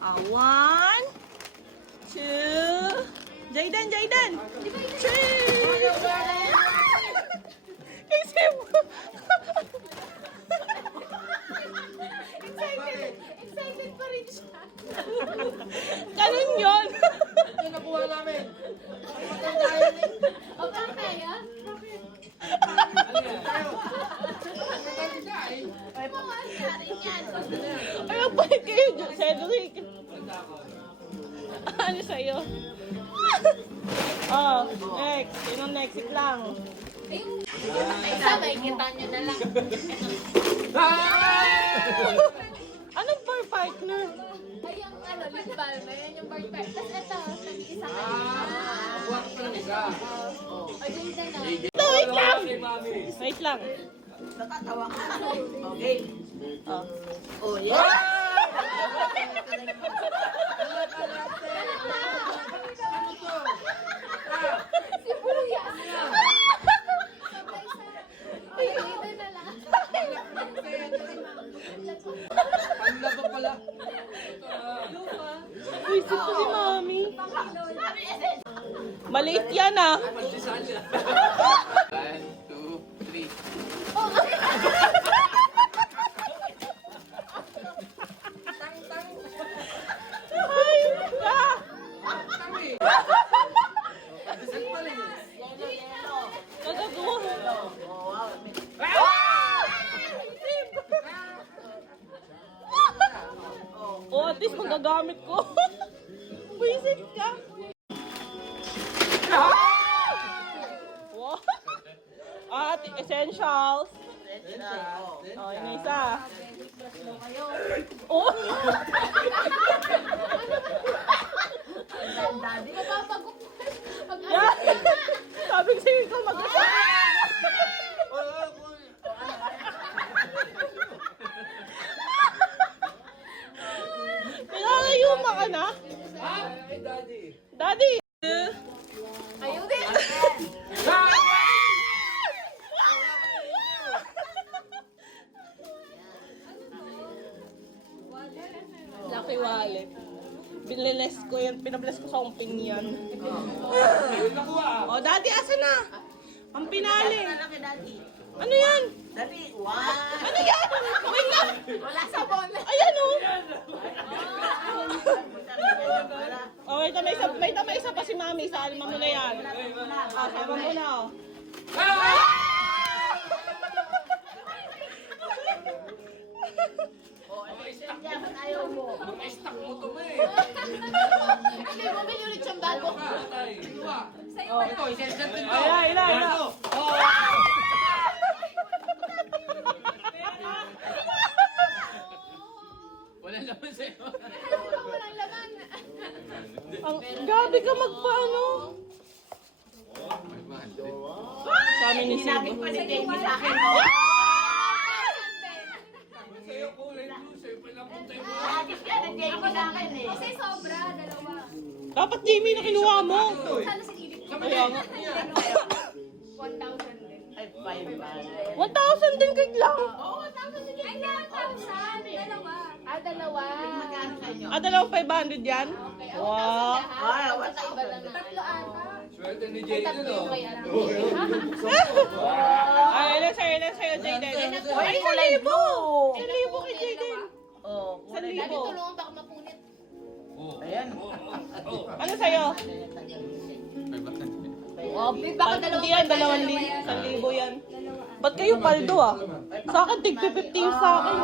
One, two, Jayden! 3! Kasi Excited pa rin siya. ganun yun. Ito nakuha namin. Ang maganda yun eh. O kaya? Ay, magpalit kayo, Cedric. Ano sa'yo? Oh, next. Sinong next? Sit lang. Isa, makikita nyo na lang. Anong bar partner? Ay, yung lip balm. Ayan yung bar part. Tapos ito, isa ka. Nakuha ko pa ng isa. O, Jayden na. Ito, wait lang. Wait lang. Nakatawa ka. Okay. Oh. Oh, yeah. Ano to? Si Buya. Ay, Jayden na lang. Ang laba pala. Uy, sito si Mami. Maliit yan ah. Pagdisal siya. 1, 2, 3. Ayun ka. Pagdisal pala eh. Nagagawa. Oh, at least magagamit ko. Buisit ka. Wow. At essentials. Oh, yung isa. Oh. Daddy. Yeah. Sabi ko sa'yo ikaw Pinakayuma ka na? Ay, daddy. Daddy! Ayaw din. Lucky wallet. Biniless ko yan, pinabless ko sa umping yan. Ayun nakuha. Oh, Daddy, asa na? Ang pinali. Malaki, Daddy. Ano yan? Daddy, one. Ano yan? Wait lang! Wala sabon. Ayan oh! Wala. Oh, may tama isa pa si Mami. Salma mo na yan. Ah, sama mo na oh. Dapat ayaw mo. Mga stock mo to ba eh. Hindi, bumili ulit siyang bago. Patay. Dua. Oh. Ito, isa-isa din to. Ilan. Walang laman sa'yo. Alam mo, walang laman. Ang gabi ka magpaano. Sa amin ni Hinabit Sibo. pa ni Jamie sa akin. Oh. Sa'yo kulay blue. Sa'yo pala puntay mo. Hinabit ka ni Jamie sa akin eh. Kasi sobra, dalawa. Dapat Jamie na kinuha mo. Sana sinilip ko. Kaya nga. 1,000 din. Ay, 500. 1,000 din kay lang. Oo, 1,000 din. Ay, 1,000. Dalawa. Dalawa. Magkano sa inyo? Dalawang 500 yan? Okay, Wow. Ay, Iba lang na. Tatlo ata. Swerte ni Ay, Jay tatlo dun yung oh. may ano. Ay, ilan sa'yo, Jayden? Ay, 1,000! 1,000 kay Jayden. Oh, Daddy, 1,000. tulungan baka mapunit. ayan. Ano sa'yo? Oh, Baka hindi yan, 2,000. 1,000 yan. Ba't kayo paldo ah? Sa akin, tig 50 sa akin.